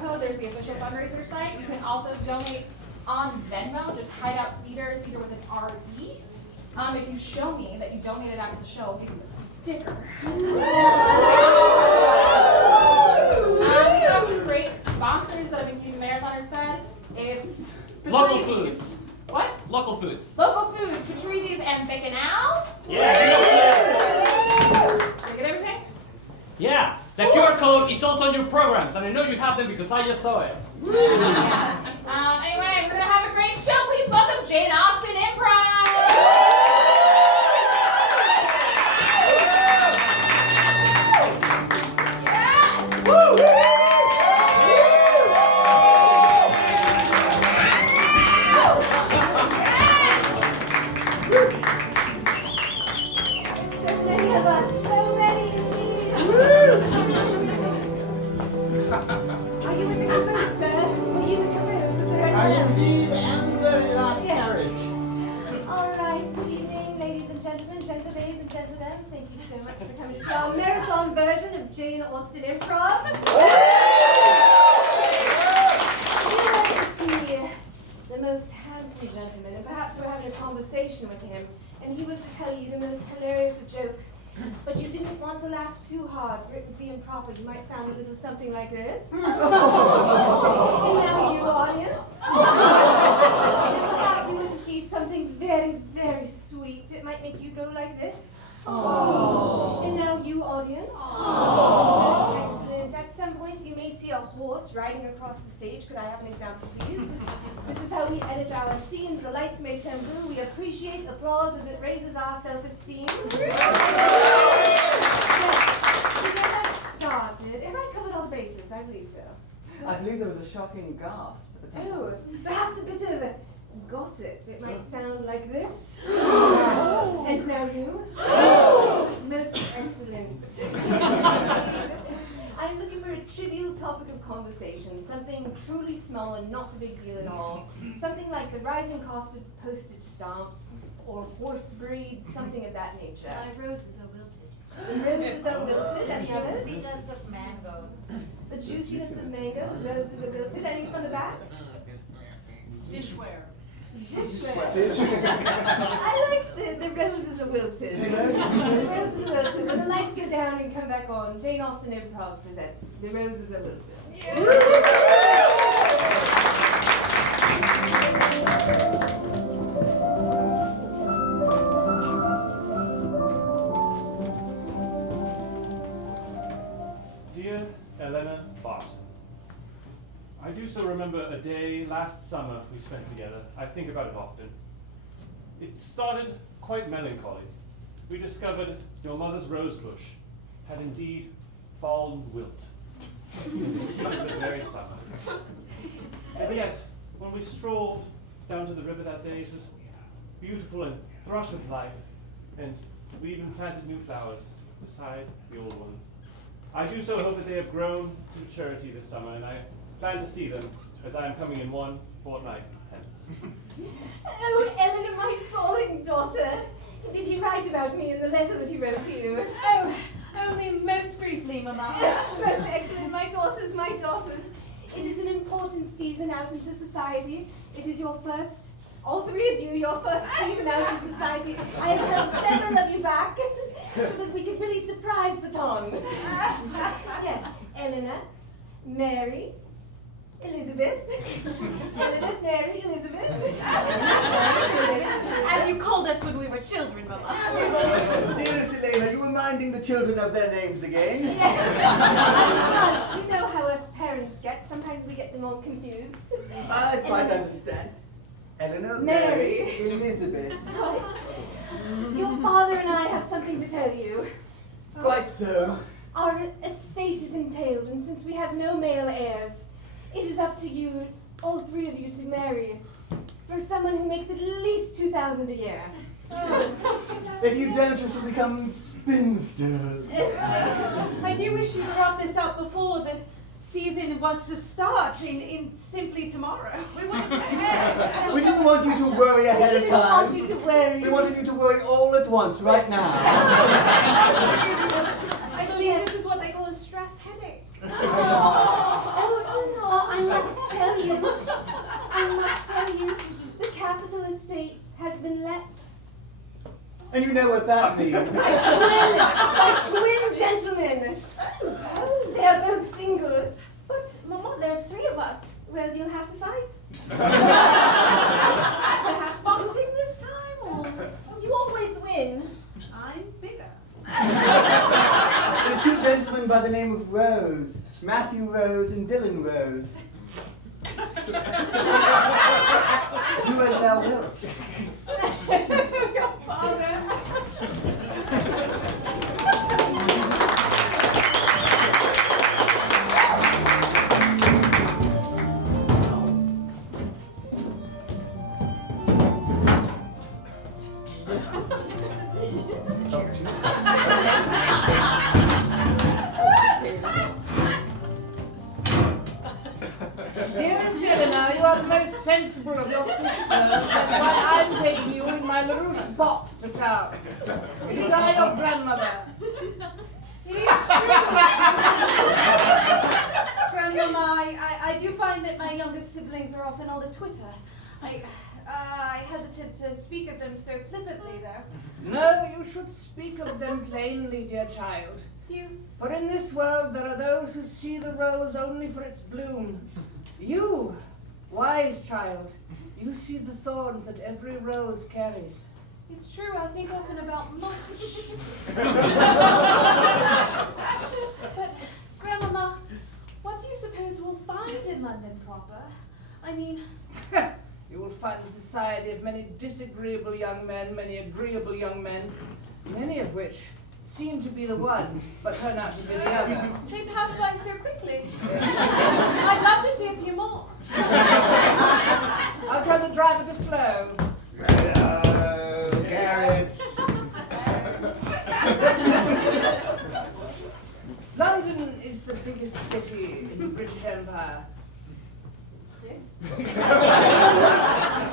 code, there's the official fundraiser site. You can also donate on Venmo, just Hideout Theater with an R-E. If you show me that you donated after the show, I'll give you a sticker. We have some great sponsors that have been keeping marathoners fed. It's Local foods. What? Local foods. Local foods, Patrizi's and Baconals. Yeah. Did you get everything? Yeah. The QR code is also on your programs, and I know you have them because I just saw it. Anyway, we're gonna have a great show. Please welcome Jane Austen Improv. Our marathon version of Jane Austen Improv. We'd like to see the most handsome gentleman, and perhaps we're having a conversation with him, and he was to tell you the most hilarious of jokes, but you didn't want to laugh too hard, for it would be improper. You might sound a little something like this. And now you, audience. And perhaps you want to see something very, very sweet. It might make you go like this. Aww. And now you, audience. Aww. That's excellent. At some points you may see a horse riding across the stage. Could I have an example, please? This is how we edit our scenes. The lights may turn blue. We appreciate applause as it raises our self-esteem. To get us started, have I covered all the bases? I believe so. I believe there was a shocking gasp. Oh, perhaps a bit of gossip. It might sound like this. And now you. Most excellent. I'm looking for a trivial topic of conversation, something truly small and not a big deal at all. Something like the rising cost of postage stamps or horse breeds, something of that nature. My roses are wilted. The roses are wilted, and the others? The juiciness of mangoes. The juiciness of mangoes, roses are wilted. Anything on the back? Dishware. Dishware. I like the roses are wilted. The roses are wilted. When the lights go down and come back on, Jane Austen Improv presents The Roses Are Wilted. Dear Elena Barton, I do so remember a day last summer we spent together. I think about it often. It started quite melancholy. We discovered your mother's rosebush had indeed fallen wilt the very summer. And yet, when we strolled down to the river that day, it was beautiful and thrush with life, and we even planted new flowers beside the old ones. I do so hope that they have grown to maturity this summer, and I plan to see them as I am coming in 1 fortnight hence. Oh, Eleanor, my darling daughter. Did he write about me in the letter that he wrote to you? Oh, only most briefly, Mamma. Most excellent. My daughters. It is an important season out into society. It is your first, all three of you, your first season out in society. I have held several of you back so that we could really surprise the tongue. Yes, Eleanor, Mary, Elizabeth. Eleanor, Mary, Elizabeth. As you called us when we were children, Mamma. Dearest Elena, you reminding the children of their names again? Yes. But you know how us parents get. Sometimes we get them all confused. I quite understand. Eleanor, Mary. Elizabeth. Your father and I have something to tell you. Quite so. Our estate is entailed, and since we have no male heirs, it is up to you, all three of you, to marry for someone who makes at least 2,000 a year. If you don't, you shall become spinsters. I do wish you brought this up before the season was to start in simply tomorrow. We didn't want you to worry ahead of time. We didn't want you to worry. We wanted you to worry all at once, right now. I believe this is what they call a stress headache. Oh, I must tell you, the capital estate has been let. And you know what that means. By twin gentlemen. Oh, they are both single. But, Mama, there are 3 of us. Well, you'll have to fight. Perhaps Boxing this time, or you always win? I'm bigger. There's 2 gentlemen by the name of Rose. Matthew Rose and Dylan Rose. Do as thou wilt. Your father. Dearest Eleanor, you are the most sensible of your sisters. That's why I'm taking you in my LaRouche box to town. It is I, your grandmother. It is true. Grandmama, I do find that my youngest siblings are often all the Twitter. I hesitate to speak of them so flippantly, though. No, you should speak of them plainly, dear child. Do you? For in this world there are those who see the rose only for its bloom. You, wise child, you see the thorns that every rose carries. It's true, I think often about much. But, Grandmama, what do you suppose we'll find in London proper? I mean... You will find a society of many disagreeable young men, many agreeable young men, many of which seem to be the one, but turn out to be the other. They pass by so quickly. I'd love to see a few more. I'll tell the driver to slow. Carriage. London is the biggest city in the British Empire. Yes?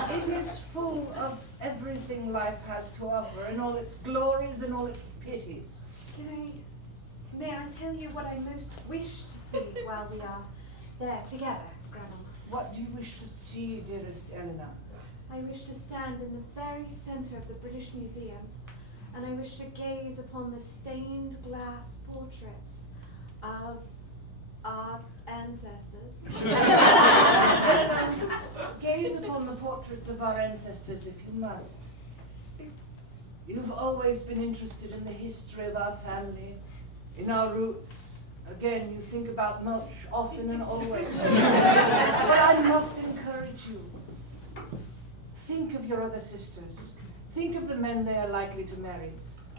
It is full of everything life has to offer, in all its glories and all its pities. May I tell you what I most wish to see while we are there together, Grandmama? What do you wish to see, dearest Eleanor? I wish to stand in the very center of the British Museum, and I wish to gaze upon the stained glass portraits of our ancestors. Gaze upon the portraits of our ancestors if you must. You've always been interested in the history of our family, in our roots. Again, you think about Mulch often and always. But I must encourage you. Think of your other sisters. Think of the men they are likely to marry.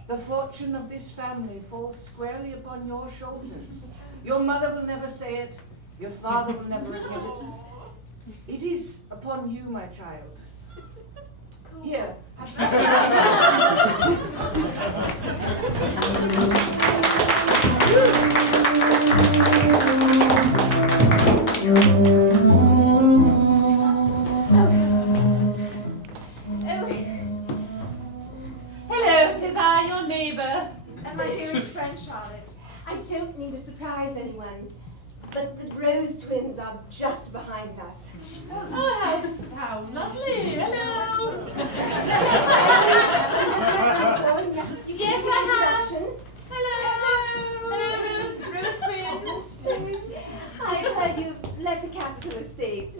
The fortune of this family falls squarely upon your shoulders. Your mother will never say it. Your father will never admit it. It is upon you, my child. Here, have some Hello, 'tis I, your neighbour. And my dearest friend Charlotte, I don't mean to surprise anyone, but the Rose twins are just behind us. Oh, how lovely. Hello. Yes, I have. Hello. Hello, Rose twins. I've heard you've let the capital estate.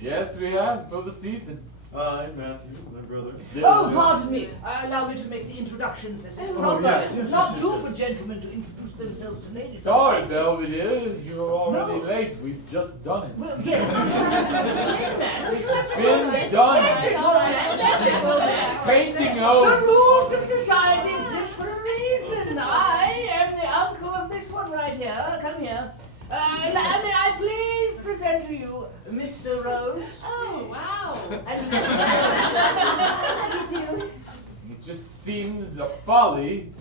Yes, we have for the season. Hi, Matthew, my brother. Oh, pardon me. Allow me to make the introductions. This is proper. yes, It's yes, not yes, due yes. for gentlemen to introduce themselves to ladies. Sorry, Belvedere, you're already No. late. We've just done it. Well, yes, we should have to do it again, man. We should have to do Been it. done. Yes, it will, man. Yes, it will, man. Painting The out. rules of society exist for a reason. I am the uncle of this one right here. Come here. May I please present to you Mr. Rose Oh, wow. and Mr. How do you do? It just seems a folly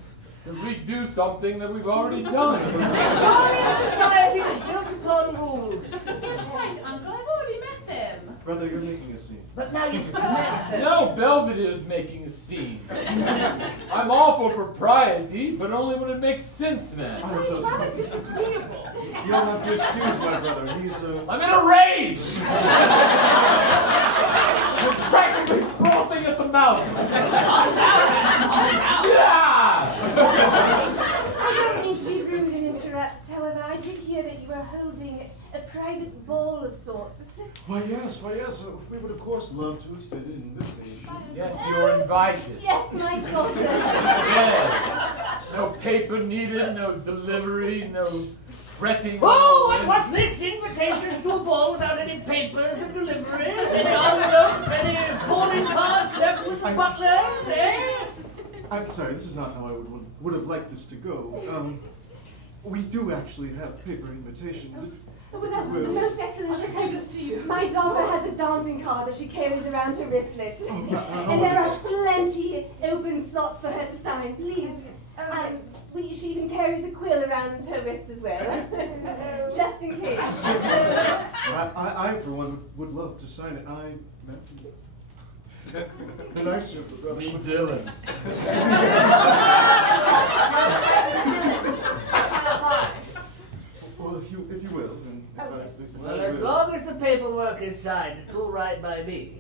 to redo something that we've already done. Victorian society is built upon rules. Yes, right, Uncle. I've already met them. Brother, you're making a scene. But now you've met them. No, Belvedere's making a scene. I'm all for propriety, but only when it makes sense, man. I'm so sorry. disagreeable. You'll have to excuse my brother. He's I'm in a rage! I'm practically frothing at the mouth. Yeah! I don't mean to be rude and interrupt, however, I did hear that you were holding a private ball of sorts. Why yes. We would of course love to extend an invitation. Yes, you're invited. Yes, my daughter. Yeah. No paper needed, no delivery, no fretting. Oh, and what's this? Invitations to a ball without any papers and deliveries? Any envelopes? Any calling cards left with the butlers? Eh? I'm sorry, this is not how I would have liked this to go. We do actually have paper invitations. Well, that's most excellent because my daughter has a dancing card that she carries around her wristlet. And there are plenty open slots for her to sign. Please. She even carries a quill around her wrist as well. Just in case. I for one, would love to sign it. I meant to. And I serve the brothers. Me Dylan. Well, if you will, then. Well, as long as the paperwork is signed, it's all right by me.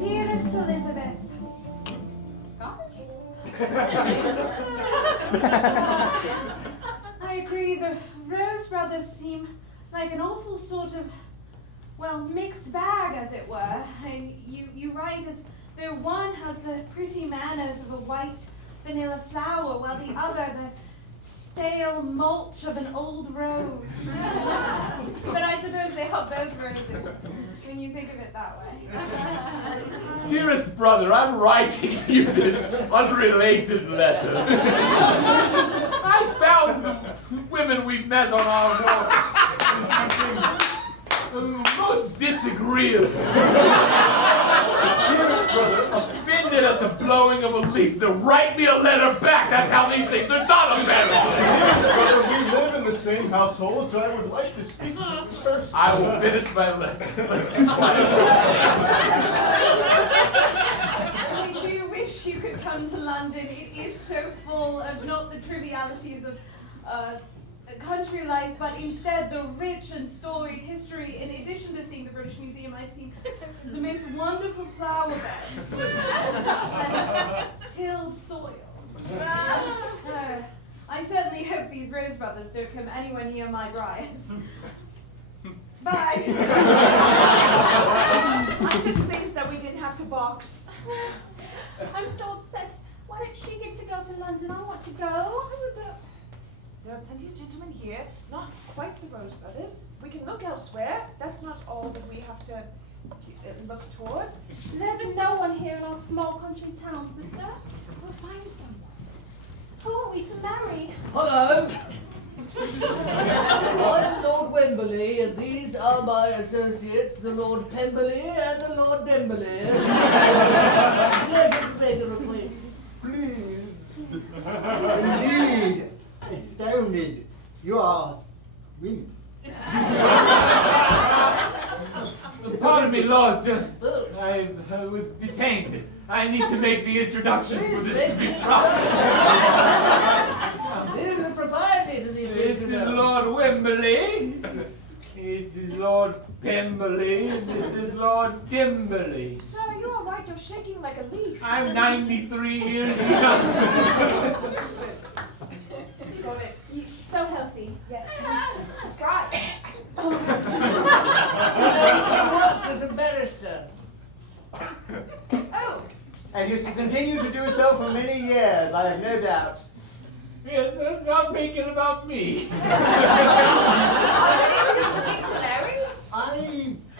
Dearest Elizabeth. I agree, the Rose brothers seem like an awful sort of, well, mixed bag, as it were. You write as though one has the pretty manners of a white vanilla flower, while the other the stale mulch of an old rose. But I suppose they are both roses, when you think of it that way. Dearest brother, I'm writing you this unrelated letter. I found the women we met on our walk this evening most disagreeable. Dearest brother, Offended at the blowing of a leaf to write me a letter back. That's how these things are done, apparently. dearest brother, we live in the same household, so I would like to speak to you first. I will finish my letter. I do wish you could come to London. It is so full of not the trivialities of country life, but instead the rich and storied history. In addition to seeing the British Museum, I've seen the most wonderful flower beds and tilled soil. I certainly hope these Rose brothers don't come anywhere near my briars. Bye. I'm just pleased that we didn't have to box. I'm so upset. Why did she get to go to London? I want to go. There are plenty of gentlemen here, not quite the Rose brothers. We can look elsewhere. That's not all that we have to look toward. There's no one here in our small country town, sister. We'll find someone. Who are we to marry? Hello. I'm Lord Wemberley, and these are my associates, the Lord Pemberley and the Lord Demberley. Pleasure to make a acquaintance. Please. Indeed. Astounded. You are women. Pardon me, Lord. I was detained. I need to make the introductions for this to be proper. There is a propriety to these things. This is Lord Wemberley. This is Lord Pemberley. And this is Lord Dimberley. Sir, you're all right. You're shaking like a leaf. I'm 93 years young. So healthy. Yes. It's got. He works as a barrister. Oh. And you shall continue to do so for many years, I have no doubt. Yes, let's not make it about me. Are you looking to marry?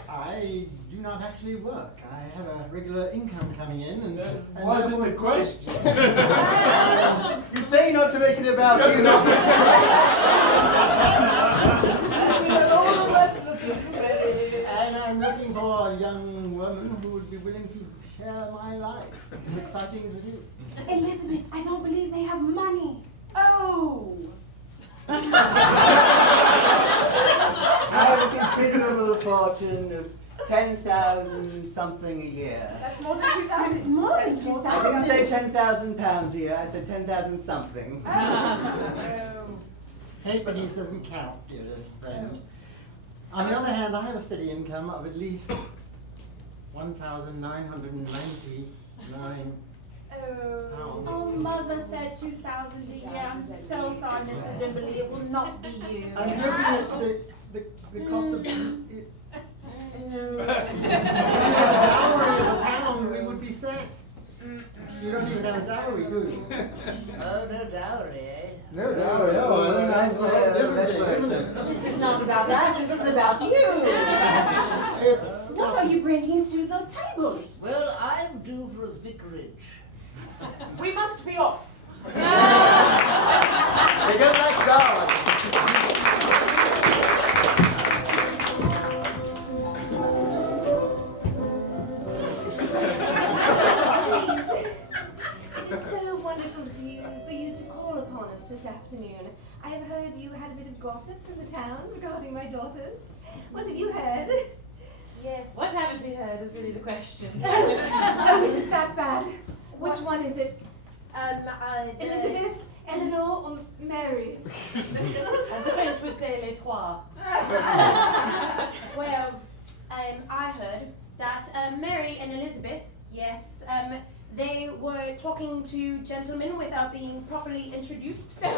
I do not actually work. I have a regular income coming in, and Wasn't the question. You say not to make it about you. All of us looking to marry. And I'm looking for a young woman who would be willing to share my life, as exciting as it is. Elizabeth, I don't believe they have money. Oh! I have a considerable fortune of 10,000 something a year. That's more than 2,000. It's more than That's more 2,000. I didn't say 10,000 pounds a year, I said 10,000 something. Halfpennies doesn't count, dearest friend. On the other hand, I have a steady income of at least 1,999 pounds. Oh, Mother said 2,000 a year. I'm so sorry, Mr. Dimberley. It will not be you. I'm hoping that the cost of it, dowry of a pound, we would be set. You don't even have a dowry, do you? Oh, no dowry, eh? No dowry. Oh, well, that's what isn't it? This is not about us. This is about you. It's What are you bringing to the tables? Well, I'm due for a vicarage. We must be off. They don't like God. It is so wonderful for you to call upon us this afternoon. I have heard you had a bit of gossip from the town regarding my daughters. What have you heard? Yes. What haven't we heard is really the question. Oh, it is that bad. Which one is it? Elizabeth, Eleanor, or Mary? As the French would say, les trois. Well, I heard that Mary and Elizabeth, yes, they were talking to gentlemen without being properly introduced. Yes.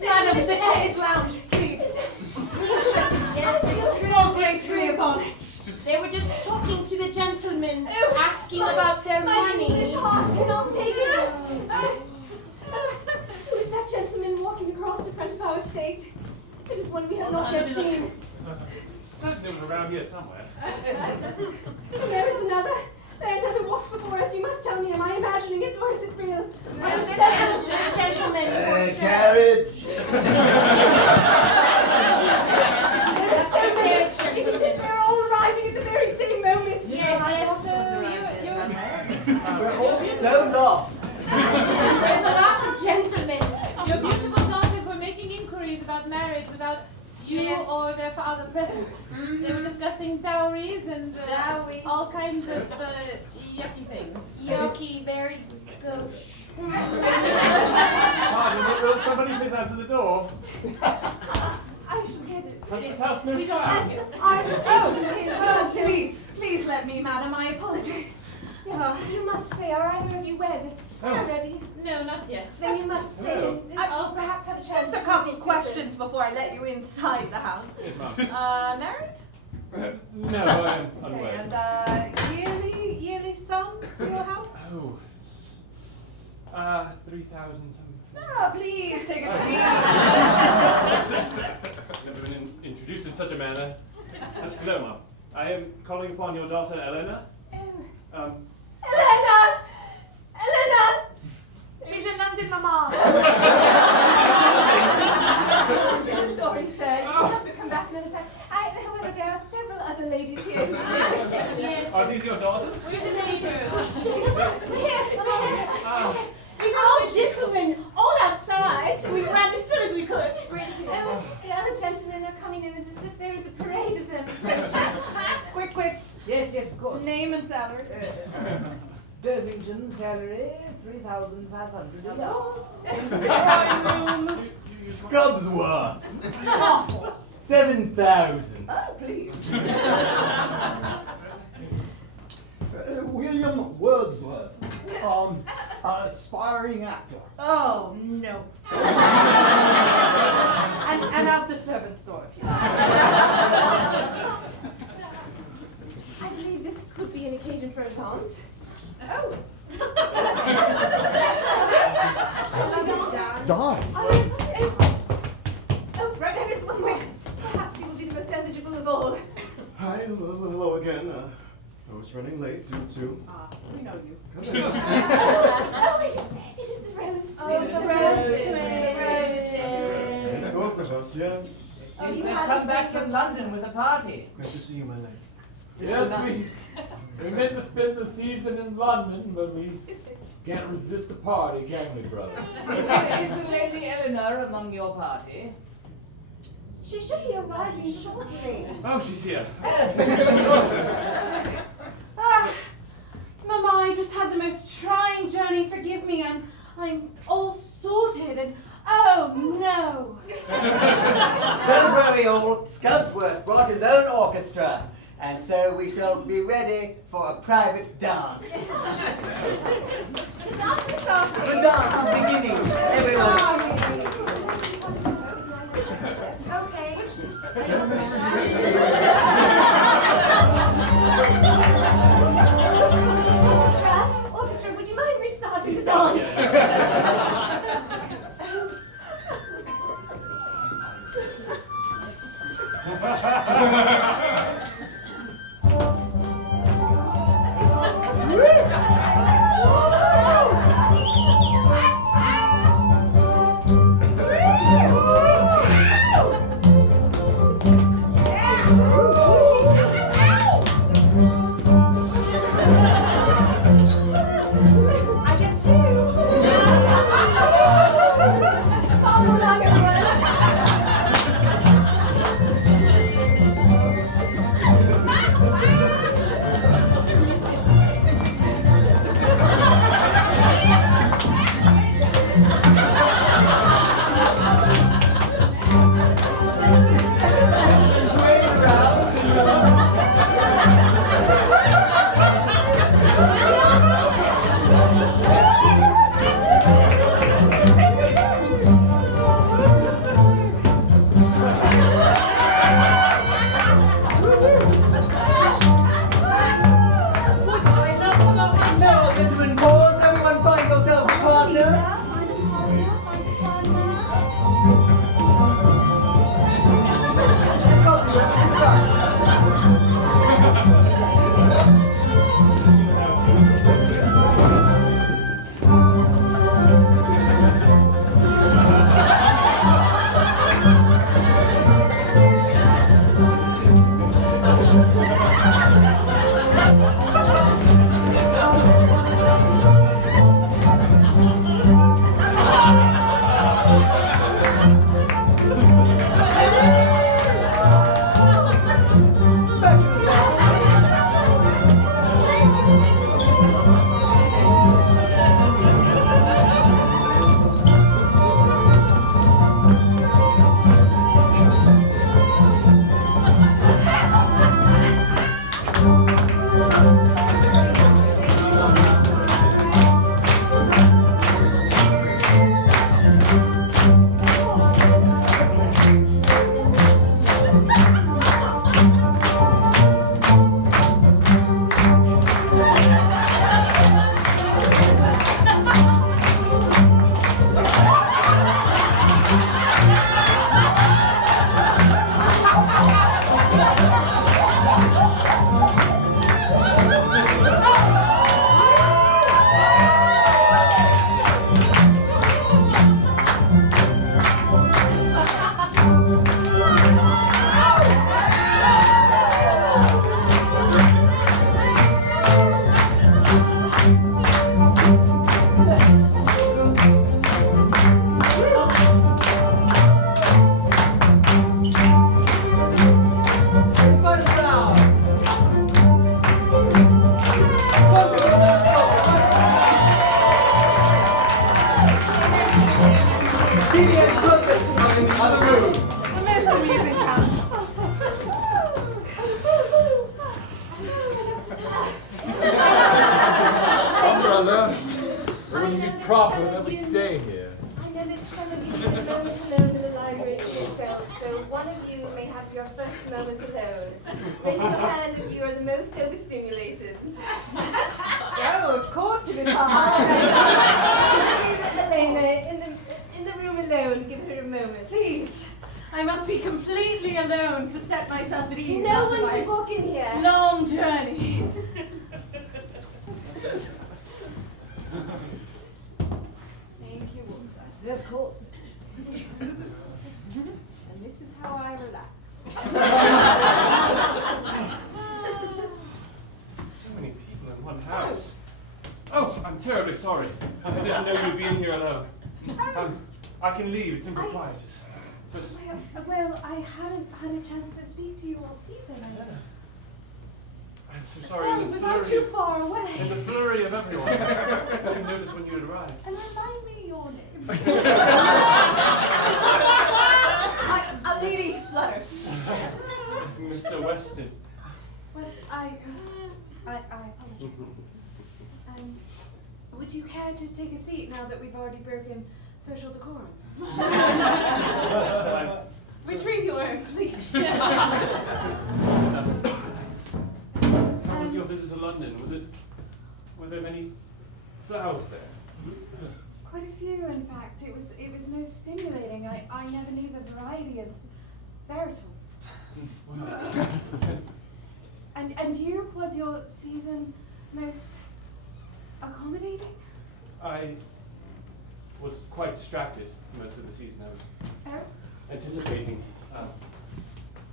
Madam, the chaise lounge, please. Yes, it's true. More gracefully upon it. They were just talking to the gentlemen, asking about their My money. English heart cannot take it. Who is that gentleman walking across the front of our estate? It is one we have not yet seen. Certainly was around here somewhere. There is another. There another walks before us. You must tell me, am I imagining it or is it real? This gentleman, for sure. Carriage. It is as if we're all arriving at the very same moment. Yes. We're all so lost. There's a lot of gentlemen. Your beautiful daughters were making inquiries about marriage without you Yes. or their father present. They were discussing dowries and Dowries. all kinds of yucky things. Yoki, very gauche. Pardon, will somebody please answer the door? I shall get it. Has this house no Yes, sound? our estate is entailed. Oh, please let me, madam. I apologize. Yes, you must say, are either of you wed? Are ready? No, not yet. Then you must say, Oh. I'll perhaps have a chance. Just a couple of questions before I let you inside the house. Yes, ma'am. Married? No, I am Okay, unwed. and yearly sum to your house? Oh, 3,000 something. Oh, please take a seat. Never been introduced in such a manner. Hello, Mum. I am calling upon your daughter, Elena. Elena! Elena! She's in London, Mama. I'm so sorry, sir. You'll have to come back another time. However, there are several other ladies here. Yes. Are these your daughters? We're the neighbors. These all gentlemen, all outside. We ran as soon as we could. The other gentlemen are coming in. It's as if there is a parade of them. Quick. Yes, of course. Name and salary. Dovington salary, 3,500 a year. Scubsworth. 7,000. Oh, please. William Wordsworth, aspiring actor. Oh, no. and out the servants' door, if you like. I believe this could be an occasion for a dance. Oh. Dance? Oh, there is one way. Perhaps you will be the most eligible of all. Hi, hello again. I was running late due to... We know you. Oh, it is the rose. Oh, the roses. Of course, yes. Seems you they've had come to back break from your- London with a party. Great to see you, my lady. Yes, we meant to spend the season in London, but we can't resist the party, can we, brother? Is the Lady Eleanor among your party? She should be arriving shortly. Oh, she's here. Ah, Mama, I just had the most trying journey. Forgive me. I'm all sorted and oh no. Don't worry all, Scudsworth brought his own orchestra, and so we shall be ready for a private dance. The dance is starting. The dance is beginning, everyone. Okay. Orchestra, would you mind restarting the dance? I get two. Follow along, everyone. No, gentlemen, pause. Everyone find yourselves a partner. proper that we stay here. I know that some of you have moments alone in the library to yourself, so one of you may have your first moment alone. Raise your hand if you are the most overstimulated. Oh, of course it is hard. Elena, in the room alone, give her a moment. Please. I must be completely alone to set myself at ease. No after one my should walk in here. Long journey. Thank you, Walter. Of course. And this is how I relax. terribly sorry. I didn't know you'd be in here alone. I can leave, it's improprietous. But Well, I hadn't had a chance to speak to you all season. I'm so sorry. Sorry, in the was I flurry too of- far away? In the flurry of everyone. I didn't notice when you had arrived. And remind me your name. A lady Flutters. Mr. Weston. Wes, I apologize. Would you care to take a seat now that we've already broken social decorum? Retrieve your own, please. How was your visit to London? Were there many flowers there? Quite a few, in fact. It was most stimulating. I never knew the variety of varietals. And you, was your season most accommodating? I was quite distracted most of the season. I was Oh? anticipating.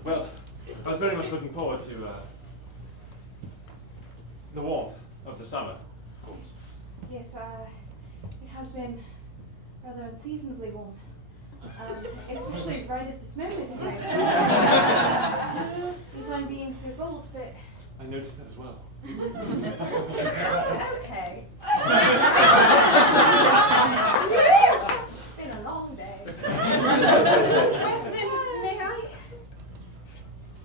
Well, I was very much looking forward to the warmth of the summer, of course. Yes, it has been rather unseasonably warm. Especially right at this moment, if I'm being so bold, but... I noticed that as well. Okay. Been a long day. Weston, may I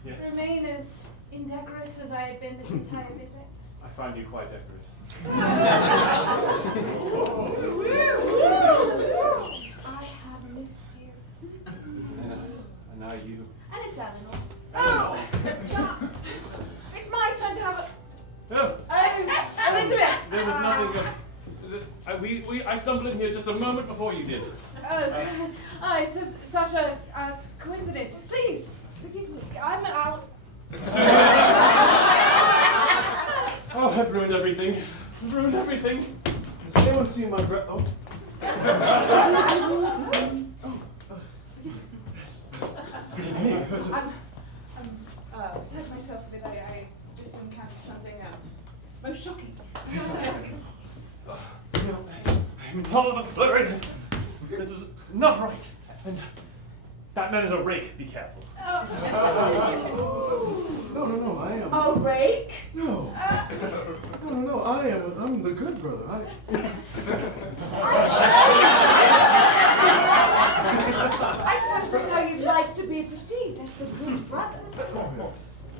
Yes, remain as indecorous as I have been this entire visit? I find you quite decorous. I have missed you. And now you. And it's Eleanor. Oh! It's my turn to have a... Oh, Elizabeth! there was nothing. I stumbled in here just a moment before you did. It's just such a coincidence. Please, forgive me. I'm out. Oh, I've ruined everything. I've ruined everything. Has anyone seen my breath? Oh. Forgive me. I'm possessed myself a bit. I just encountered something most shocking. I'm in all of a flurry. This is not right. And that man is a rake. Be careful. No, I am. A rake? No. No, I'm the good brother. I suppose that's how you'd like to be perceived, as the good brother.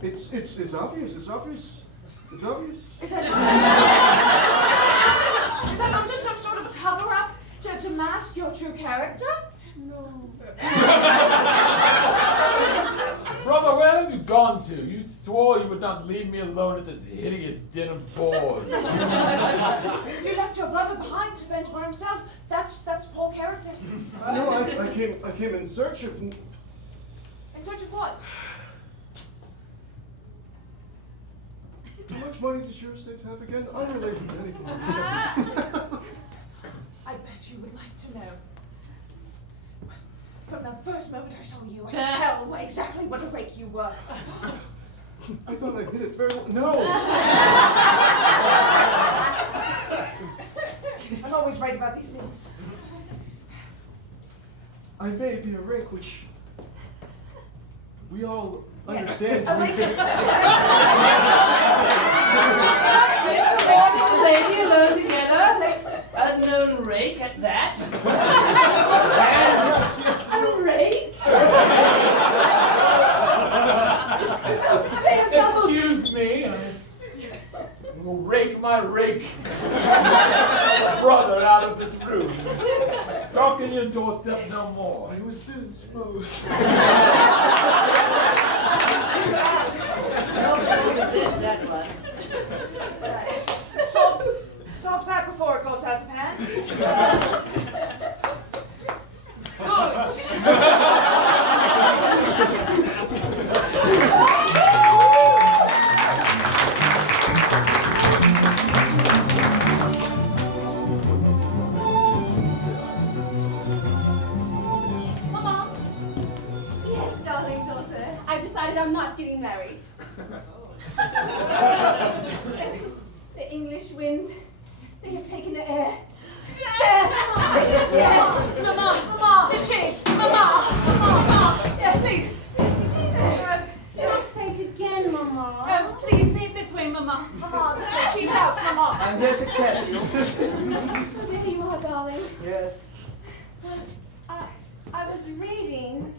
It's obvious. It's obvious. It's obvious. Is that not just some sort of cover-up to mask your true character? No. Brother, where have you gone to? You swore you would not leave me alone at this hideous den of boars. You left your brother behind to fend for himself. That's poor character. No, I came in search of. In search of what? How much money does your estate have again? Unrelated to anything. I bet you would like to know. From the first moment I saw you, I could tell exactly what a rake you were. I thought I hit it very well. No! I'm always right about these things. I may be a rake, which we all understand. A rake is... A lady alone together? Unknown rake at that? Yes. A rake? Excuse me. I will rake my rake brother out of this room. Talk in your doorstep no more. I was still disposed. This, that one. Salt that before it goes out of hand. Mama, Yes, darling daughter. I've decided I'm not getting married. The English winds, they have taken I'm here to catch you. There you are, darling. Yes. I was reading.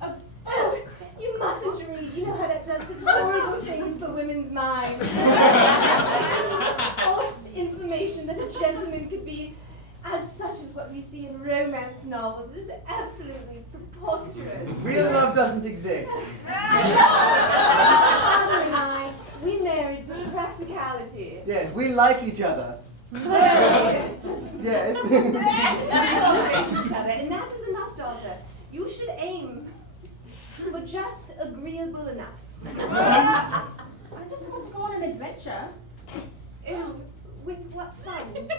Oh, you mustn't read. You know how that does such horrible things for women's minds. False information that a gentleman could be as such as what we see in romance novels is absolutely preposterous. Real love doesn't exist. Father and I, we married for practicality. Yes, we like each other. Yes. Yes. We tolerate each other, and that is enough, daughter. You should aim for just agreeable enough. I just want to go on an adventure. With what funds?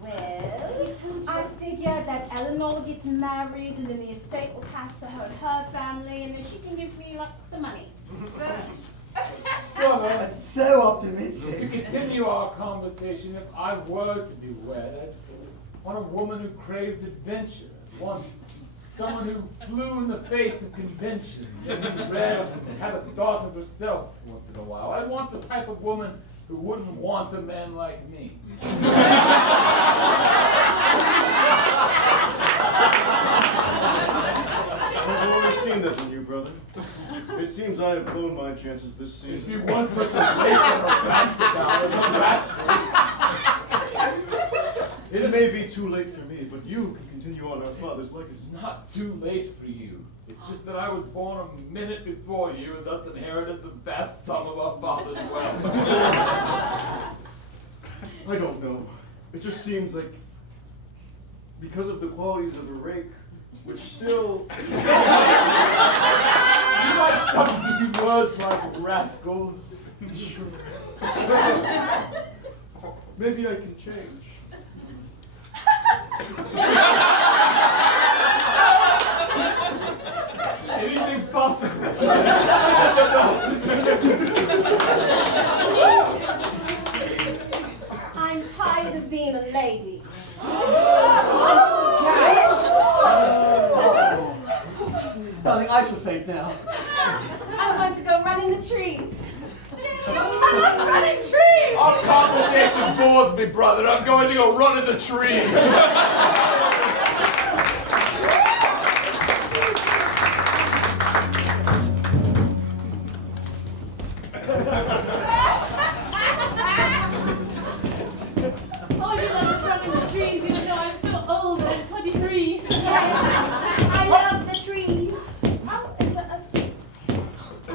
Well, We told you. I figured that Eleanor gets married and then the estate will pass to her and her family and then she can give me like some money. Brother, That's so to optimistic. continue our conversation, if I were to be wed, I'd want a woman who craved adventure. Want someone who flew in the face of convention, and who read and had a thought of herself once in a while. I'd want the type of woman who wouldn't want a man like me. I've already seen that in you, brother. It seems I have blown my chances this If season. you want such a vacant or rascal, It may be too late for me, but you can continue on our father's legacy. it's not too late for you. It's just that I was born a minute before you and thus inherited the vast sum of our father's wealth. I don't know. It just seems like because of the qualities of a rake, which still You might substitute words like rascal. maybe I can change. Anything's possible. I'm tired of being a lady. Darling, I shall faint now. I want to go run in the trees. Running trees! Our conversation bores me, brother. I'm going to go run in the trees. Oh, you love to run in the trees, even though I'm so old and I'm 23. I love the trees. Oh, I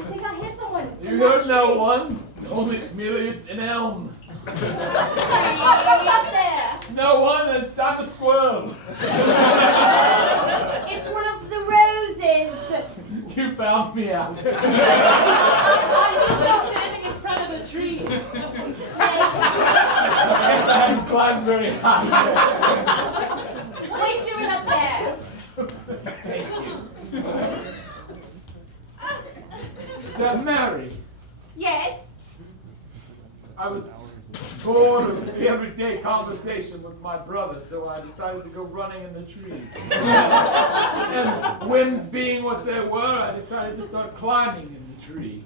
think I hear someone. You heard no one, only merely an elm. What's up there? No one, and I'm a squirrel. It's one of the roses. You found me out. I'm standing in front of a tree. I guess I haven't climbed very high. What are you doing up there? Thank you. Says Mary. Yes. I was bored of the everyday conversation with my brother, so I decided to go running in the trees. And whims being what they were, I decided to start climbing in the tree.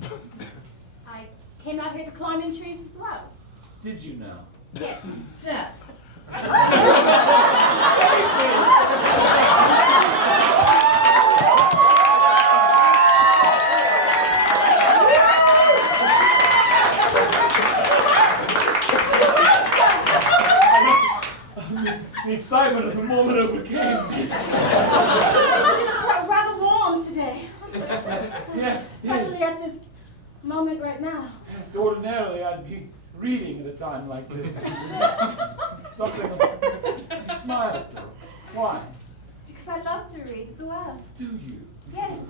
I came out here to climb in trees as well. Did you now? Yes. Snap. The excitement of the moment overcame me. It's rather warm today. Yes, Especially yes. at this moment right now. Yes, ordinarily I'd be reading at a time like this. Something. You smile so. Why? Because I love to read as well. Do you? Yes.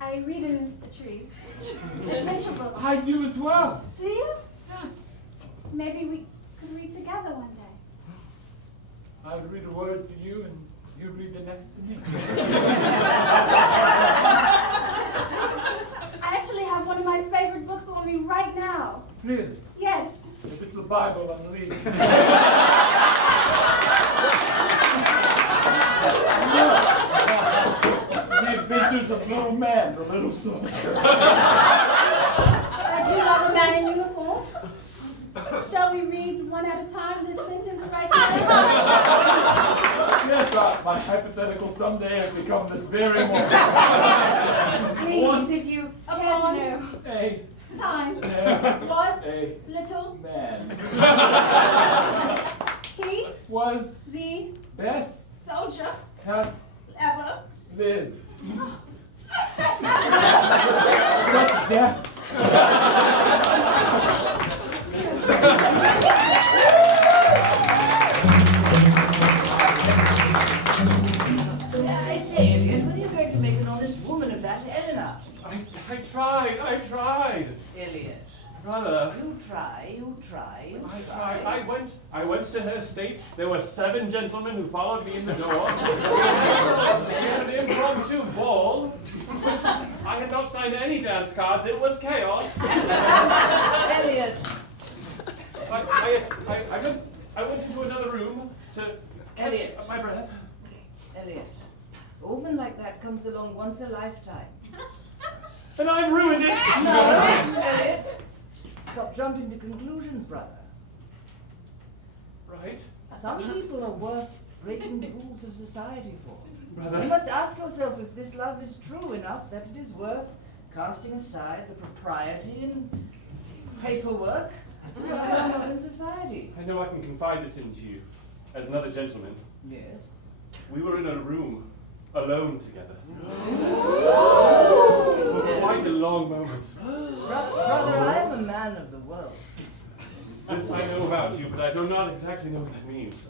I read in the trees. Adventure books. I do as well. Do you? Yes. Maybe we could read together one day. I would read a word to you and you read the next to me. I actually have one of my favorite books on me right now. Really? Yes. If it's the Bible, I'm reading. The Adventures of Little Man, the Little Soldier. I do love a man in uniform. Shall we read one at a time this sentence right here? Yes, my hypothetical someday has become this very one. Please, Once if you care to know. a Time was a little. man He was the best soldier that ever. lived. Such death. I say, Elliot, when are you going to make an honest woman of that Eleanor? I tried. Elliot, Brother. you try. I went to her estate. There were 7 gentlemen who followed me in the door. We had an impromptu ball. I had not signed any dance cards. It was chaos. Elliot, I went into another room to catch Elliot. my breath. Elliot, a woman like that comes along once a lifetime. And I've ruined it. No, Elliot, stop jumping to conclusions, brother. Right. Some people are worth breaking the rules of society for. Brother. You must ask yourself if this love is true enough that it is worth casting aside the propriety and paperwork of our modern society. I know I can confide this into you as another gentleman. Yes. We were in a room alone together. For quite a long moment. Brother, I am a man of the world. This I know about you, but I do not exactly know what that means.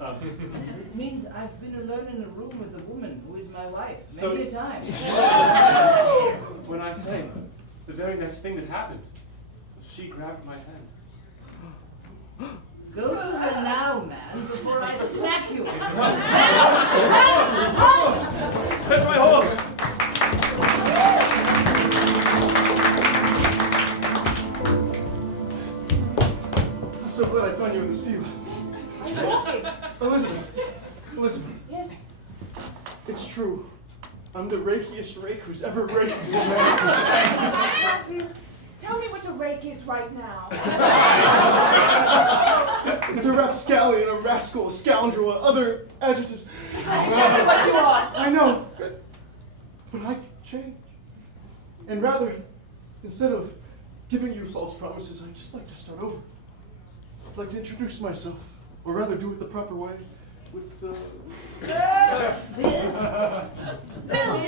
It means I've been alone in a room with a woman who is my wife So- many a time. When I say, the very next thing that happened, she grabbed my hand. Go to her now, man, before I smack you. That's my horse! I'm so glad I found you in this field. Elizabeth, Yes. it's true. I'm the rakiest rake who's ever raked. Matthew, tell me what a rake is right now. It's a rapscallion, a rascal, a scoundrel, other adjectives. That's exactly what you are. I know, but I can change. And rather, instead of giving you false promises, I'd just like to start over. I'd like to introduce myself, or rather do it the proper way, with May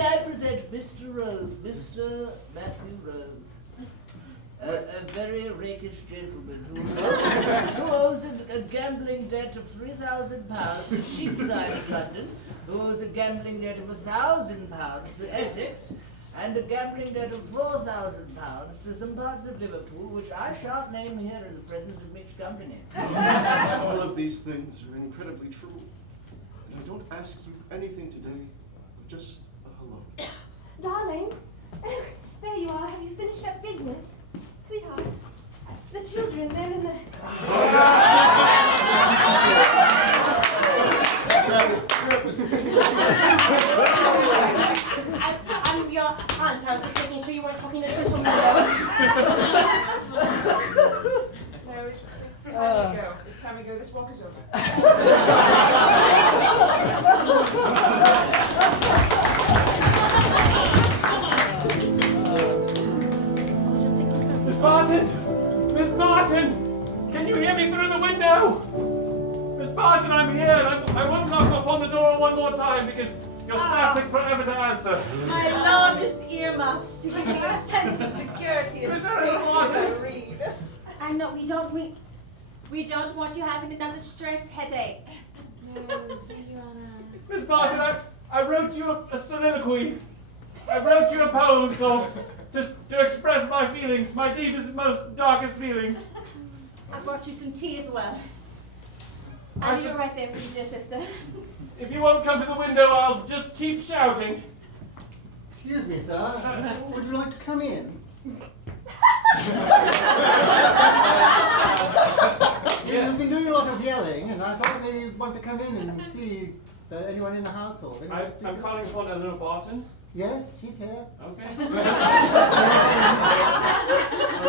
I present Mr. Rose, Mr. Matthew Rose. A very rakish gentleman who owes a gambling debt of £3,000 to Cheapside of London, who owes a gambling debt of £1,000 to Essex, and a gambling debt of £4,000 to some parts of Liverpool, which I shan't name here in the presence of mixed company. all of these things are incredibly true. And I don't ask you anything today, but just a hello. Darling, oh, there you are. Have you finished up business? Sweetheart, the children, they're in the... I'm your aunt. I was just making sure you weren't talking to Central Meadow. No, it's time we go. It's time we go. This walk is over. Miss Barton! Miss Barton! Can you hear me through the window? Miss Barton, I'm here. I won't knock upon the door one more time because your staff take forever to answer. My largest earmuffs to give me a sense of security and Is there safety a as I water? read. I know we don't want you having another stress headache. No, Your Honor. Miss Barton, I wrote you a soliloquy. I wrote you a poem called to express my feelings, my deepest, most darkest feelings. I brought you some tea as well. I I'll leave said- it right there for you, dear sister. If you won't come to the window, I'll just keep shouting. Excuse me, sir. Would you like to come in? You've been doing a lot of yelling, and I thought maybe you'd want to come in and see anyone in the household. I'm calling upon Eleanor Barton. Yes, she's here. Okay. All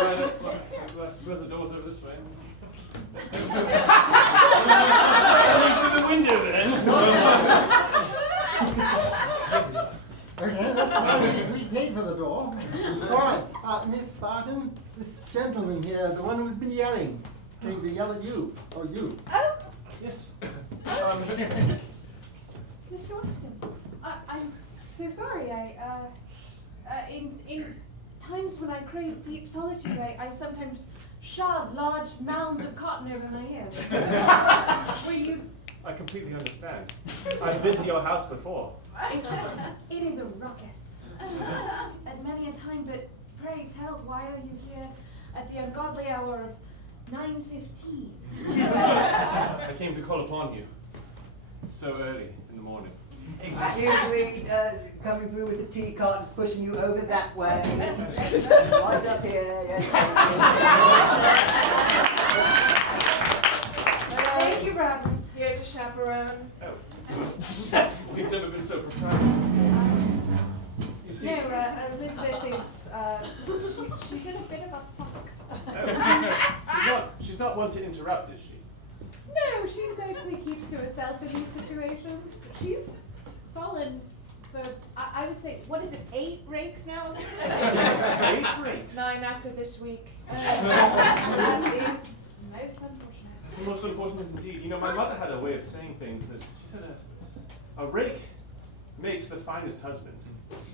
right, I suppose the door's over this way. Miss Barton? This gentleman here, the one who's been yelling, came to yell at you, or you. Oh, Yes. Mr. Weston, I'm so sorry. In times when I crave deep solitude, I sometimes shove large mounds of cotton over my ears. Were you? I completely understand. I've been to your house before. It is a ruckus. At many a time, but pray tell, why are you here at the ungodly hour of 9:15? I came to call upon you so early in the morning. Excuse me, coming through with the tea cart, just pushing you over that way. Right up here, yes. Thank you, Robin. Here to chaperone. Oh. We've never been so proprietorial. You see, No, Elizabeth is, she's in a bit of a funk. she's not one to interrupt, is she? No, she mostly keeps to herself in these situations. She's fallen for, I would say, what is it, 8 rakes now? 8 rakes? 9 after this week. That is most unfortunate. It's most unfortunate indeed. You know, my mother had a way of saying things that she said a rake makes the finest husband.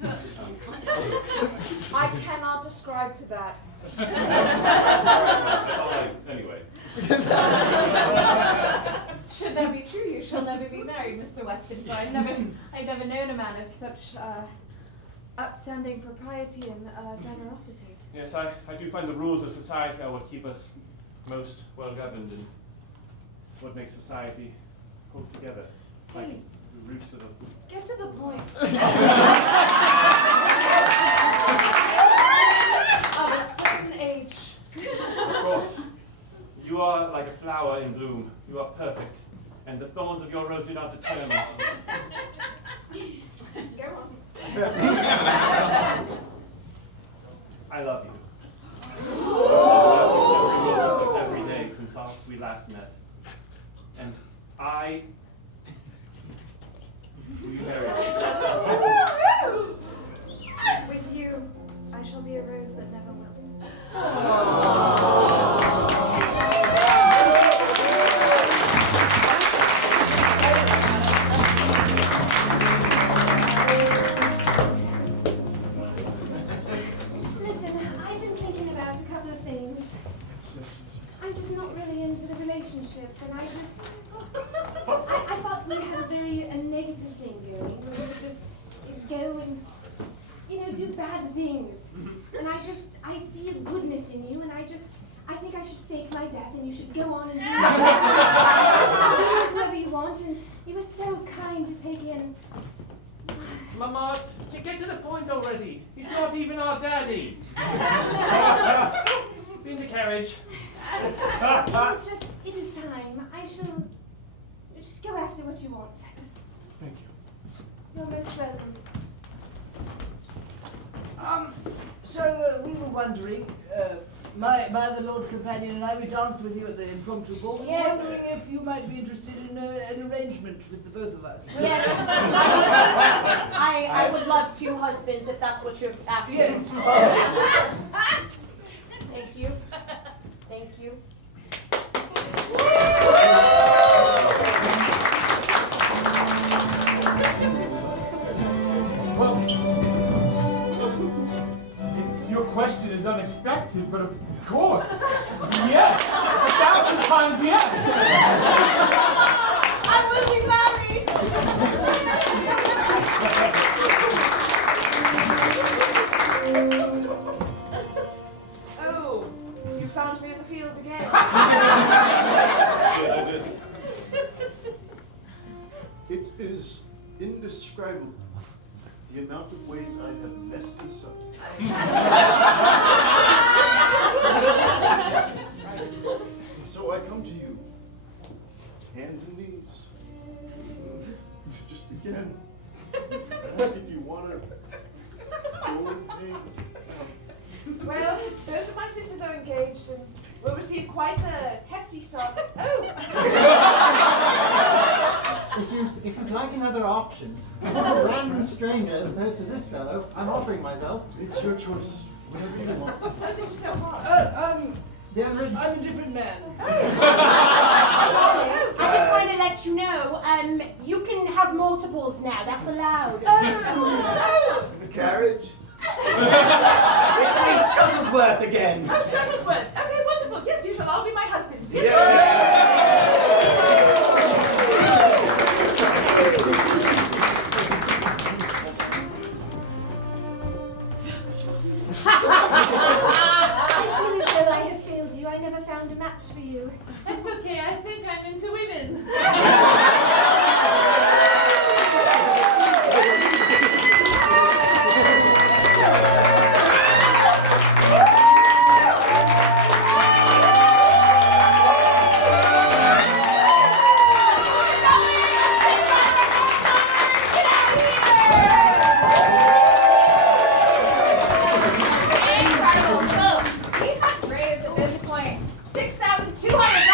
I cannot describe to that. Anyway. Should that be true, you shall never be married, Mr. Weston, for I've never known a man of such Upstanding propriety and generosity. Yes, I do find the rules of society are what keep us most well governed, and it's what makes society hold together. Like Hey. the roots of a. Get to the point. Of a certain age. Of course, you are like a flower in bloom. You are perfect, and the thorns of your rose do not deter me. Go on. I love you. That's every moment of every day since we last met. And I. Will you marry me? With you, I shall be a rose that never wilts. Listen, I've been thinking about a couple of things. I'm just not really into the relationship, and I thought we had a very negative thing going, where we would just go and, do bad things. And I see a goodness in you, and I think I should fake my death, and you should go on and do whatever you want, and you were so kind to take in. Mama, get to the point already. He's not even our daddy. Be in the carriage. It is time. I shall just go after what you want. Thank you. You're most welcome. So we were wondering, my other Lord Companion and I, we danced with you at the impromptu ball. We were Yes. wondering if you might be interested in an arrangement with the both of us. Yes. I would love 2 husbands if that's what you're asking. Yes. Thank you. Thank you. Well, your question is unexpected, but of course, yes, 1,000 times yes. I will be married! Oh, you found me in the field again. Yeah, I did. It is indescribable the amount of ways I have messed this up. And so I come to you, hands and knees, just again, ask if you want to go and hang out. Well, both of my sisters are engaged and will receive quite a hefty sum. Oh! If you'd like another option, a random stranger as opposed to this fellow, I'm offering myself. It's your choice. Whatever you want. Oh, this is so hard. I'm a different man. I just wanted to let you know, you can have multiples now. That's allowed. The carriage? It's me, Scuttlesworth again. Oh, Scuttlesworth. Okay, wonderful. Yes, you shall all be my husbands. Yes. I feel as though I have failed you. I never found a match for you. It's okay, I think I'm into women. Incredible, folks. We have raised at this point $6,200.